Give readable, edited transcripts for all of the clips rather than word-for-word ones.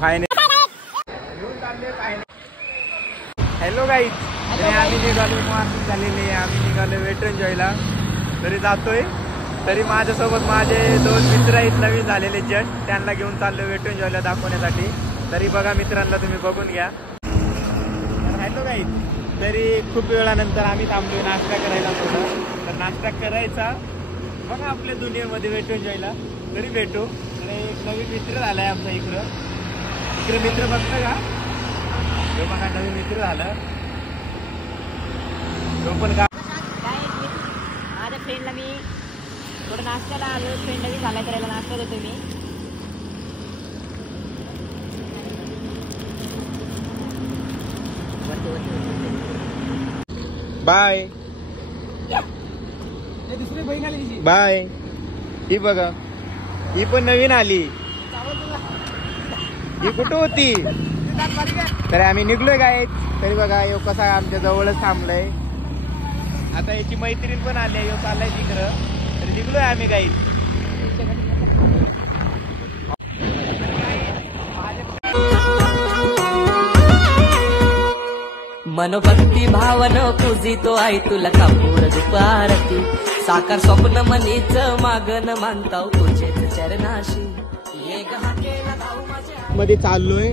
Final hello guys, आम्ही निघालो marking झालेली, आम्ही निघालो वेट एन्जॉयला. तरी जातोय, तरी माझ्यासोबत माझे 2 मित्र आहेत नवीन झालेले जस्ट, त्यांना घेऊन चाललो वेट एन्जॉयला दाखवण्यासाठी. तरी बघा मित्रांना, तुम्ही बघून घ्या. हॅलो गाईज, तरी खूप वेळानंतर आम्ही थांबलो नाश्ता करायला थोडं. तर नाश्ता करायचा बघा आपल्या दुनियेमध्ये वेट एन्जॉयला. तरी भेटू. तर एक नवीन मित्र झालाय आमचा इकडं मित्र बघता का, तो बघा नवीन मित्र झालं. तो पण का माझ्या फ्रेंडला मी थोडं नाश्त्याला आलो, फ्रेंडला बी झाला करायला नाश्ता देतो मी. Bye bye. ही बघा, ही पण नवीन आली. ही कुठं होती? तर आम्ही निघलोय काय. तरी बघा यो कसा आमच्या जवळच थांबलाय. आता याची मैत्रीण पण आली, यो चाललाय तिकडं. तर निघलोय आम्ही गाई. मनभक्ती भावन पूजितो आई तुला कापूर दुपारती. साकार स्वप्न मनीच मागन मानताव तुझेच चरणाशी. मध्ये चाललोय.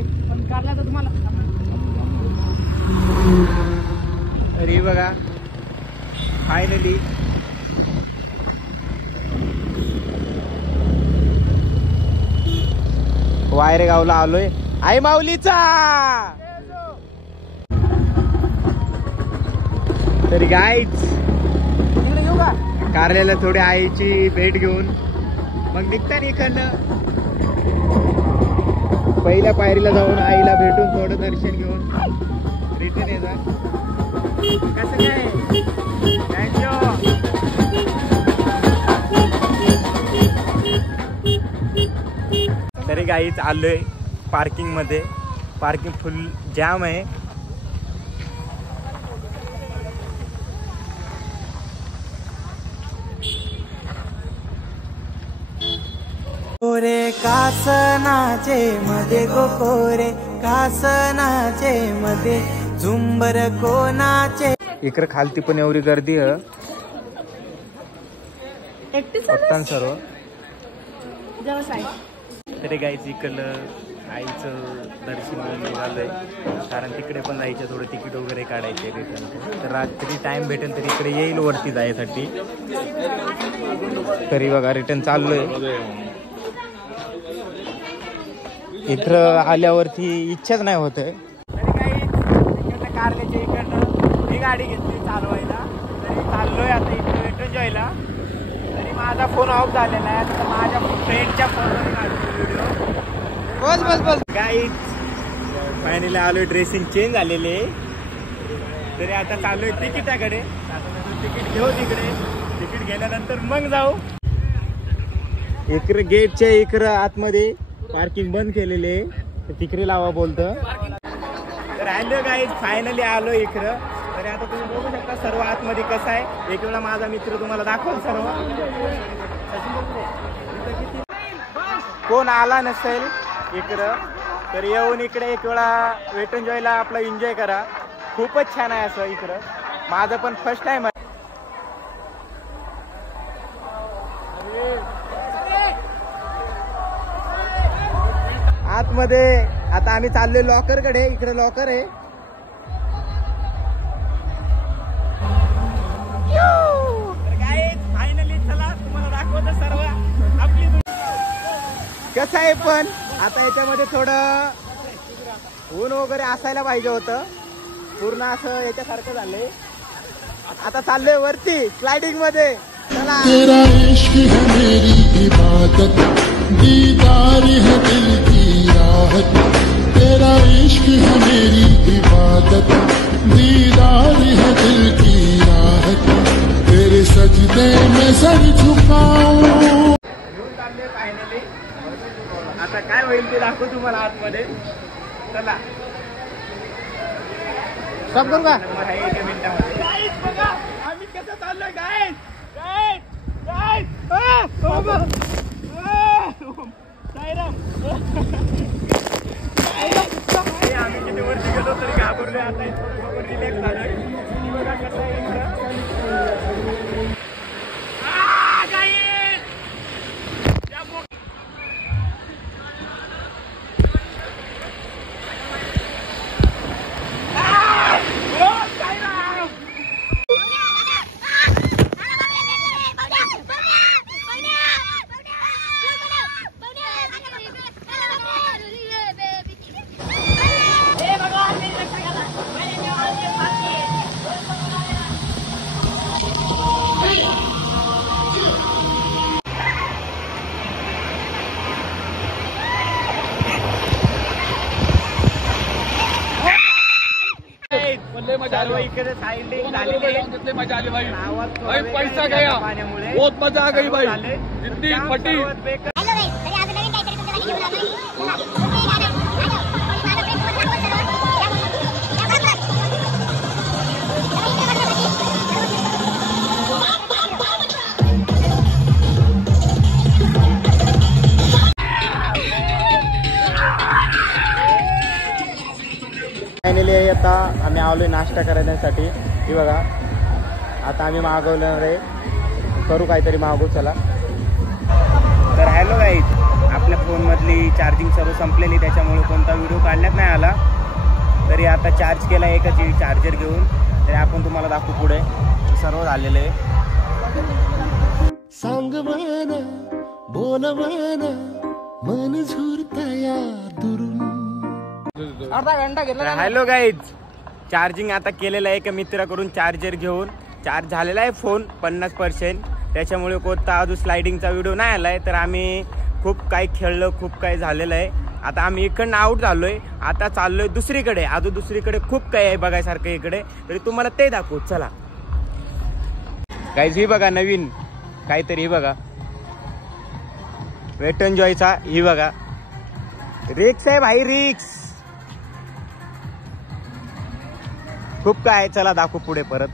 अरे बघा फायनली वायरेगावला आलोय आई माऊलीचा. तरी गाईच कारल्याला थोडी आईची भेट घेऊन मग निघता इकडनं. पहिल्या पायरीला जाऊन आईला भेटून थोडं दर्शन घेऊन रिटर्न येतात. कसं काय, थँक्यू. तरी गाईच आलोय पार्किंग मध्ये. पार्किंग फुल जाम आहे. कोरे कासनाचे मध्ये गो कोरे कासनाचे मध्ये झुंबर कोणाचे. इकडे खालती पण एवढी गर्दी आहे सर्व. तरी गाईच इकडलं आईचं दर्शन घेऊन निघालंय, कारण तिकडे पण जायचं, थोडं तिकीट वगैरे काढायचे रिटर्न. तर रात्री टाइम भेटेल तर इकडे येईल वरती जायसाठी. तरी बघा रिटर्न चाललोय. इथं आल्यावरती इच्छाच नाही होत. तरी काही इकडनं कारल्याच्या इकडनं ही गाडी घेतली चालवायला. तरी चाललोय आता इथं वेट एन्जॉयला. तरी माझा फोन ऑफ झालेला आहे, तर माझ्या फ्रेंडच्या फोनवर काढतो व्हिडिओ. बस काही फायनली आलोय. ड्रेसिंग चेंज झालेले. तरी आता चाललोय तिकिटाकडे. तिकीट घेऊ तिकडे. तिकीट गेल्यानंतर मग जाऊ. इकडे गेटच्या इकडं आतमध्ये पार्किंग बंद केलेले, तर तिकडे लावा बोलतं. तर हॅलो गाईज, फायनली आलो इकडं. तरी आता तुम्ही बघू शकता सर्व आतमध्ये कसं आहे. एक वेळा माझा मित्र तुम्हाला दाखवल सर्व. कोण आला नसेल इकडं तर येऊन इकडे एक वेळा वेट एन्जॉयला आपला एन्जॉय करा. खूपच छान आहे असं इकडं. माझं पण फर्स्ट टाइम आहे. आतमध्ये आता आम्ही चाललोय लॉकर कडे. इकडे लॉकर आहे. फायनली चला तुम्हाला दाखवतो सर्व आपली. कसं आहे पण आता याच्यामध्ये थोडं ऊन वगैरे असायला पाहिजे होतं. पूर्ण असं याच्यासारखं झालंय. आता चाललोय वरती स्लायडिंग मध्ये. चला. तेरा इश्क है मेरी इबादत, दीदार है दिल की राहत. तेरा इश्क है मेरी इबादत, दीदार है दिल की राहत. तेरे सजदे में सर झुकाऊं. फायनली आता काय होईल ते दाखवू तुम्हाला आतमध्ये. चला सब करू का एका मिनिटामध्ये. बघा आम्ही कसं चाललोय गाईज. साईराम मजा सर्व आली इकडे साईडला दोन झालेले रुपये लावून घेतले, मजा आली भाई आवाज भाई थोडा पैसा वेगळा गया येतो पाण्यामुळे. बहुत मजा आ गई भाई झाले. जितनी जाम फटी सर्वात बेकार. हॅलो गाईज, तरी आज नवीन काहीतरी तुमच्यासाठी घेऊन आलोय. चला, तुम्ही गाणं, गाणं. आणि माझा friend सोबत दाखवत सर्व. या बघा. या बघा. चला, इकडे बघा बाकी. फायनली आता आम्ही आलोय नाश्ता करण्यासाठी. हे बघा आता आम्ही मागवणार आहे, करू काहीतरी मागवू चला. तर हॅलो गाईज, आपल्या फोनमधली चार्जिंग सर्व संपलेली, त्याच्यामुळे कोणता व्हिडिओ काढण्यात नाही आला. तरी आता चार्ज केला एकच चार्जर घेऊन, तरी आपण तुम्हाला दाखवू पुढे सर्व झालेलं आहे. सांग मन बोल मन मन झुरतया दुरून. हॅलो गाईज, चार्जिंग आता केलेलं आहे एका मित्राकडून चार्जर घेऊन. चार्ज झालेला आहे फोन 50%, त्याच्यामुळे कोणता अजून स्लायडिंगचा व्हिडिओ नाही आलाय. तर आम्ही खूप काही खेळलो, खूप काही झालेलं आहे. आता आम्ही इकडनं आउट झालोय, आता चाललोय दुसरीकडे. अजून दुसरीकडे खूप काही आहे बघायसारखं इकडे, तरी तुम्हाला ते दाखवू चला. गाईज ही बघा नवीन काहीतरी, ही बघा वेट एन्जॉयचा. ही बघा रिक्स आहे भाई, रिक्स. खूप काय आहे, चला दाखवू पुढे परत.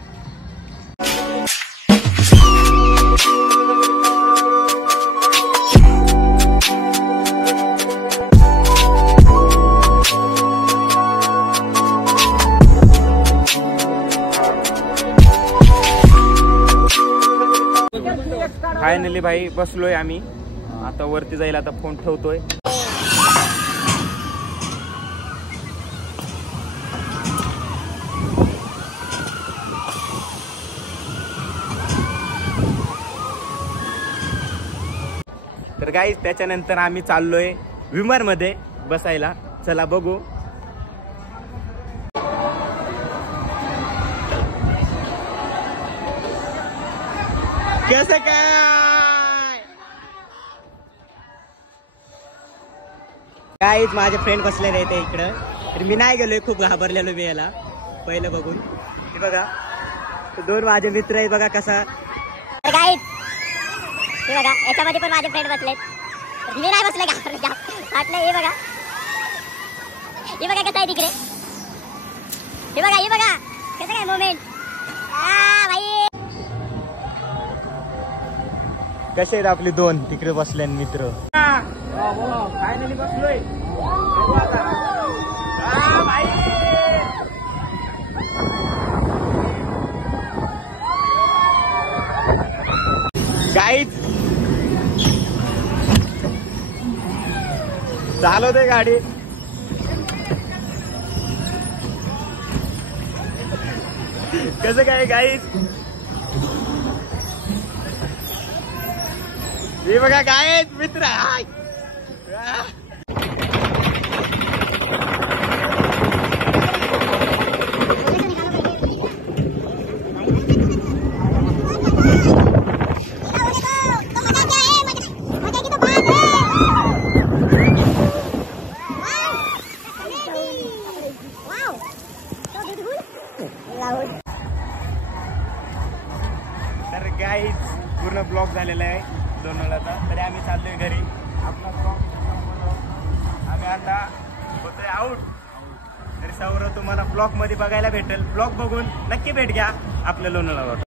फायनली भाई बसलोय आम्ही, आता वरती जाईल. आता फोन ठेवतोय. तर गाईज त्याच्यानंतर आम्ही चाललोय विमान मध्ये बसायला. चला बघू. कसं काय गाईज, माझे फ्रेंड बसलेले आहेत इकडं. तर मी नाही गेलोय, खूप घाबरलेलो मी याला पहिलं बघून. हे बघा दोन माझे मित्र आहेत बघा कसा. तर गाईज, हे बघा याच्यामध्ये पण माझे फ्रेंड बसलेत. तर मी नाही बसले, घाबरले वाटलं. हे बघा, हे बघा कसं आहे तिकडे. हे बघा, हे बघा कसं काय मोमेंट. भाई कसे आहेत आपले दोन तिकडे बसले मित्र. फायनली बसलोय. गाईज चालवते गाडी. कसं काय गाईज, हे बघा काय मित्र. तर गाईज पूर्ण ब्लॉक झालेला आहे लोणावळ्याचा. तरी आम्ही चाललोय घरी. आपला ब्लॉग आम्ही आता होतोय आउट. तरी सर्व तुम्हाला ब्लॉग मध्ये बघायला भेटेल. ब्लॉग बघून नक्की भेट घ्या आपल्या लोणावळ्यावर.